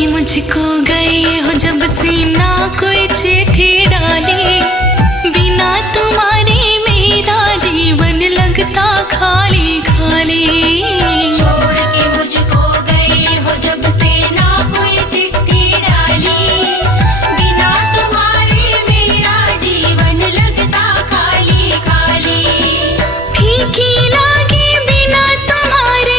कि मुझको गए हो जब से ना कोई चिट्ठी डाली, बिना तुम्हारे मेरा जीवन लगता खाली खाली। छोड़ के मुझको गए हो जब से ना कोई चिट्ठी डाली, बिना तुम्हारे मेरा जीवन लगता खाली खाली। फीकी लागे बिना तुम्हारे,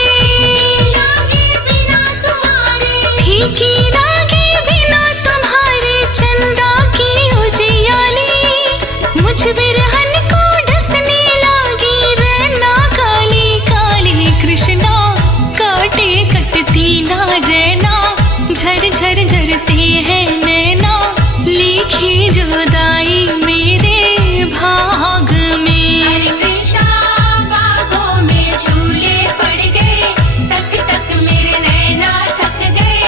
फीकी लागे बिना तुम्हारे चंदा की उजियाली। मुझ बिरहन को डसने लागी रैना काली काली। कृष्णा काटे कटती ना रैना, झर झर झरते हैं नैना, लिखी जुदाई मेरे भाग में। हरे कृष्णा बागों में झूले पड़ गए, तक तक मेरे नैना थक गए,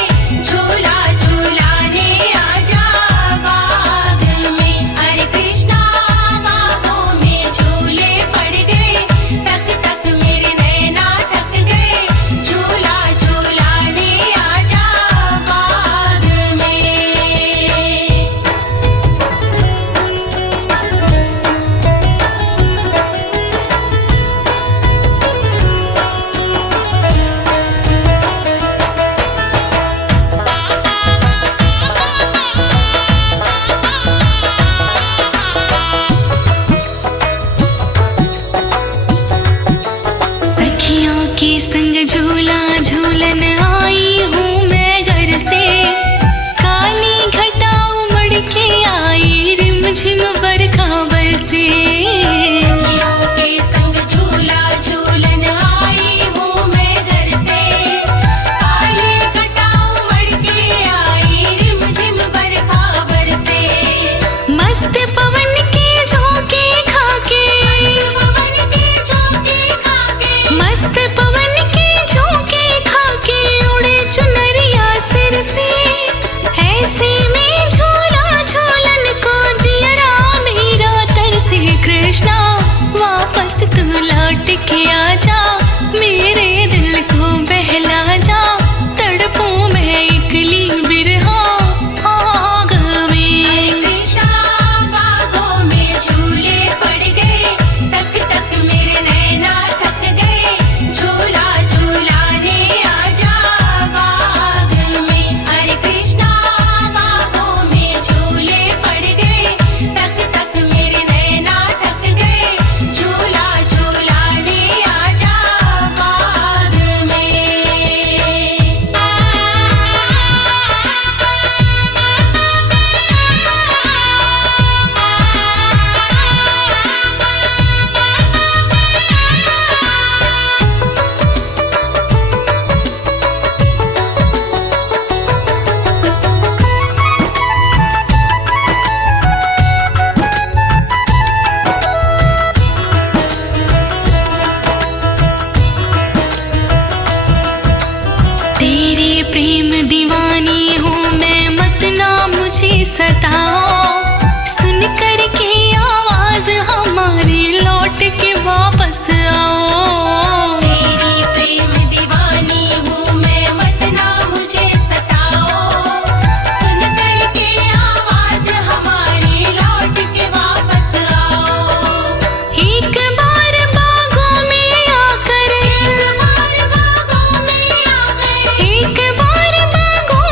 झूला झूलाने आजा बाग में। हरे कृष्णा बागों में झूले पड़ गए, तक तक मेरे नैना थक गए, झूला झूलाने आजा बाग में। सखियों के संग झूला झूलन आई हूँ मैं घर से, काली घटा उमड़ के आई रिमझिम बरखा बरसे। सखियों के संग झूला झूलन आई हूँ मैं घर से, काली घटा उमड़ के आई रिमझिम बरखा बरसे। मस्त पवन के झोंके खाके, पवन के झोंके खाके, मस्त पवन के झोंके खाके उड़े चुनरिया सिर से। ऐसे में झूला झूलन को जियरा मेरा तरसे। कृष्णा वापस तू लौट के आजा, मेरे दिल को बहला जा, तड़पूं मैं इकली बिरहा आग में। कृष्णा बागों में झूले पड़ गए, तक तक मेरे नैना थक गए, झूला झूलाने आजा बाग में। हरे कृष्णा बागों में झूले पड़ गए, तक तक मेरे नैना थक गए, झूला झूलाने आजा बाग में। तेरे प्रेम दीवानी हूँ मैं, मत ना मुझे सताओ। सुन कर के आवाज हमारी लौट के वापस आओ। तेरी प्रेम दीवानी हूँ मैं, मत ना मुझे सताओ। सुन कर के आवाज हमारी लौट के वापस आओ। एक बार बागों में आकर, एक बार बागों में आ गए, एक बार बागों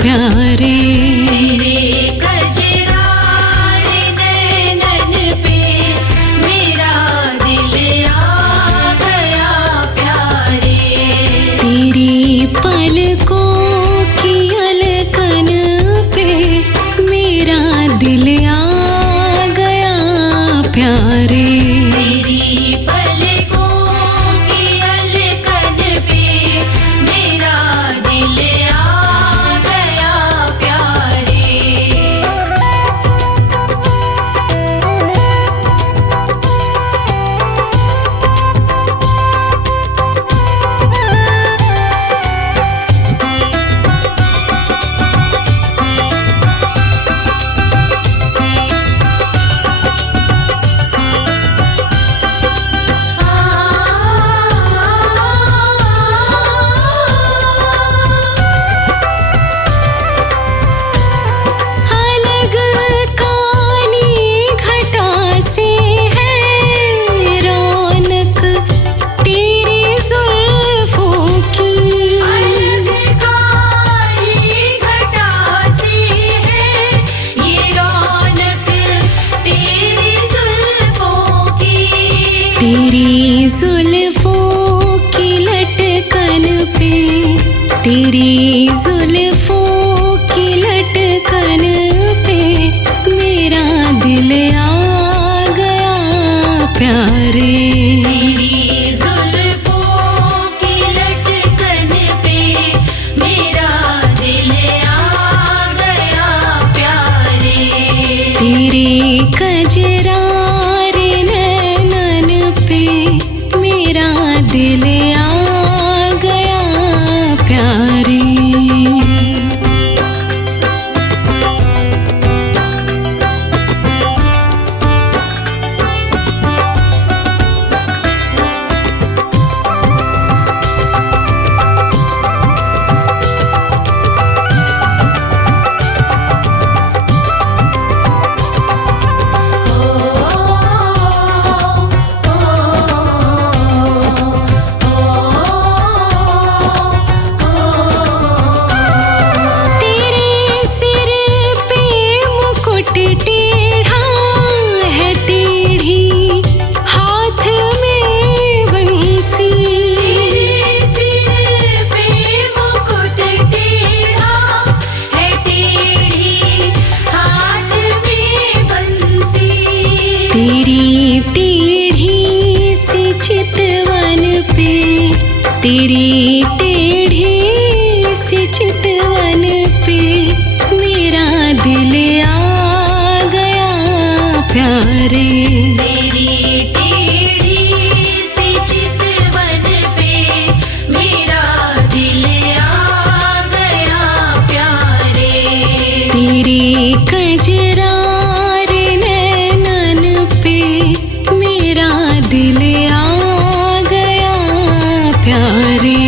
प्यारे। तेरे कजरारे नैनन पे मेरा दिल आ गया प्यारे। तेरी पलकों की अलकन पे मेरा दिल आ गया प्यारे। तेरी पलकों की अलकन पे मेरा दिल आ गया प्यारे। अलग काली घटा से है रौनक तेरी जुल्फों की। अलग काली घटा से है ये रौनक तेरी जुल्फों की। तेरी जुल्फों की लटकन पे तेरी जुल्फों की लटकन पे मेरा दिल आ गया प्यारे। तेरी जुल्फों की लटकन पे मेरा दिल आ गया प्यारे। तेरे कजरारे नैनन पे मेरा दिल आ गया प्यारे। तेरे सिर पे मुकुट टेढ़ा है टेढ़ी हाथ में बंसी। तेरे सिर पे मुकुट टेढ़ा है टेढ़ी हाथ में बंसी। तेरी टेढ़ी सी चितवन पे तेरी टेढ़ी सी चितवन पे मेरा दिल आ गया प्यारे। तेरी टेढ़ी सी चितवन पे मेरा दिल आ गया प्यारे। तेरे कजरारे नैनन पे मेरा दिल आ गया प्यारे।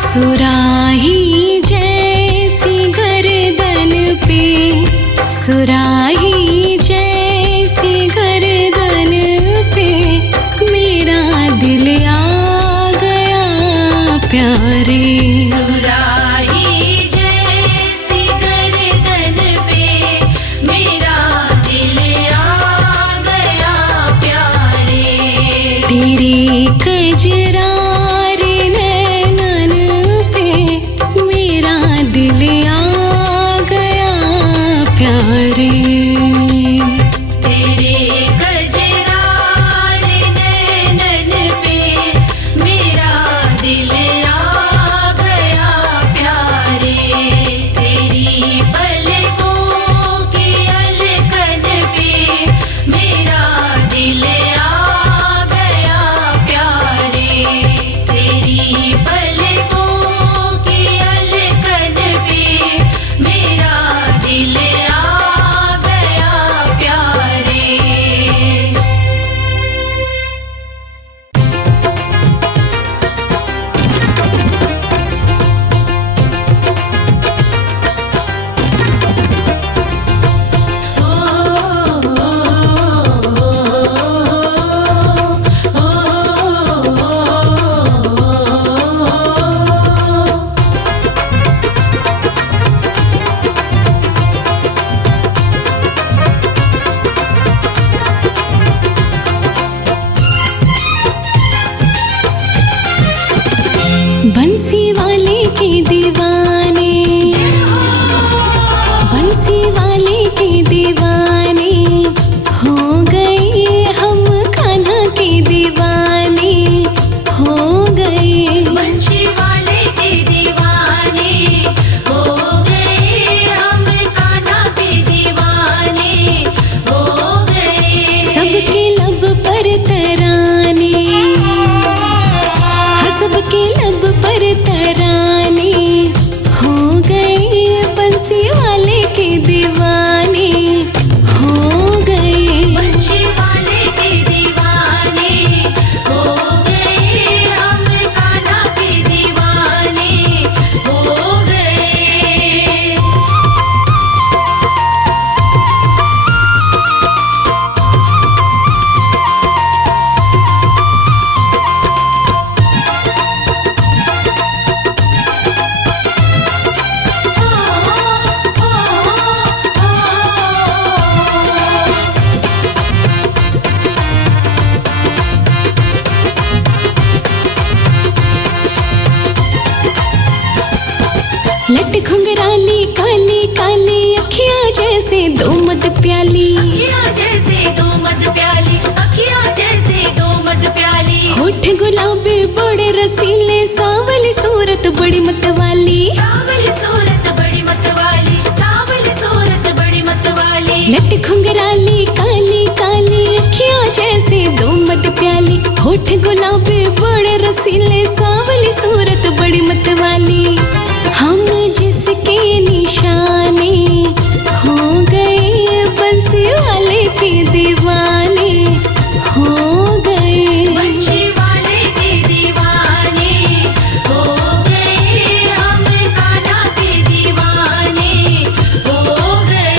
सुराही जैसी गर्दन पे सुराही जैसी गर्दन पे मेरा दिल आ गया प्यारे। सुराही जैसी गर्दन पे मेरा दिल आ गया प्यारे। तेरे कजरारे नैनन पे मेरा दिल आ गया प्यारे। तेरे कजरारे नैनन पे मेरा बंसी वाले के दीवाने, बंसी वाले के दीवाने हो गए हम, कान्हा के दीवाने हो गए। बंशी वाले के दीवाने हो गए हम, कान्हा के दीवाने हो गए। सबके लब पर तराने, हाँ सबके लब पर तराने हो गए, बंसी वाले के दीवाने हो गए। बंशी वाले के दीवाने हो गए हम, कान्हा के दीवाने हो गए। लट घुंघराली काली काली अखियां जैसे दो मद प्याली, अखियाँ जैसे दो मद प्याली, अखियाँ जैसे दो मद प्याली। होठ गुलाबी बड़े रसीले, सांवली सूरत बड़ी मतवाली। सावली सूरत बड़ी मतवाली, सावली सूरत बड़ी मतवाली। लट घुंघराली काली काली अखियां जैसे दो मद प्याली, होठ गुलाबी बड़े रसीले, सांवली सूरत बड़ी मतवाली। हम जिसके निशाने हो गए, बंसी वाले के दीवाने हो गए। बंशी वाले के दीवाने हो गए हम, कान्हा के दीवाने हो गए।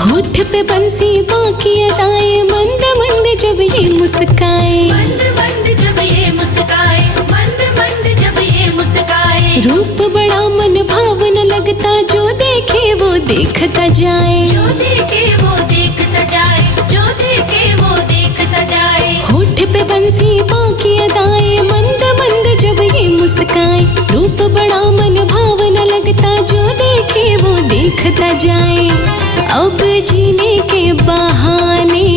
होठ पे बंसी बाकी अदाएं, मंद मंद जब ये मुस्काए, मंद मंद जब ये मुस्काए, मंद मंद जब ये मुस्काए। रूप बड़ा मन भावन लगता, जो देखे वो देखता जाए। जो देखे वो देखता जाए, जो देखे वो देखता जाए। होठ पे बंसी बाकी अदाएं, मंद मंद जब ये मुस्काए, रूप बड़ा मन भावन लगता, जो देखे वो देखता जाए। अब जीने के बहाने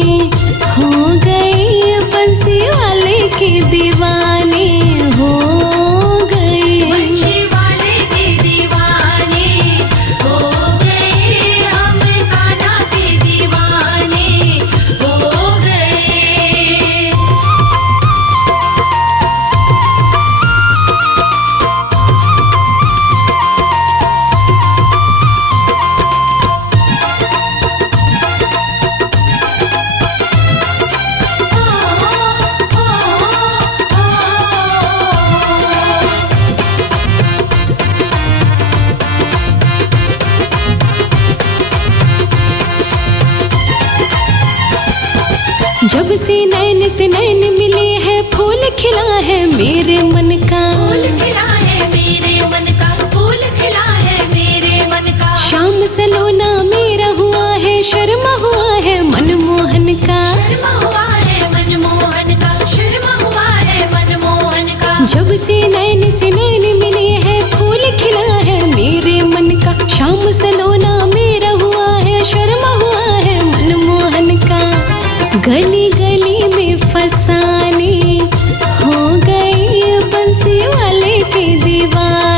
हो गए, बंसी वाले के दीवाने हो गए। बंशी वाले के दीवाने हो गए हम, कान्हा के दीवाने हो गए। जब से नैन मिले हैं, फूल खिला है मेरे मन का। फूल खिला है मेरे मन का, फूल खिला है मेरे मन का। शाम सलोना मेरा हुआ है, शर्मा हुआ है मनमोहन का। शर्मा हुआ है मनमोहन का, शर्मा हुआ है मनमोहन का। जब से नैन मिले हैं, फूल खिला है मेरे मन का। शाम सलोना मेरा हुआ है, शर्मा हुआ है मनमोहन का। गली गली में फसाने हो गए, बंसी वाले के दीवाने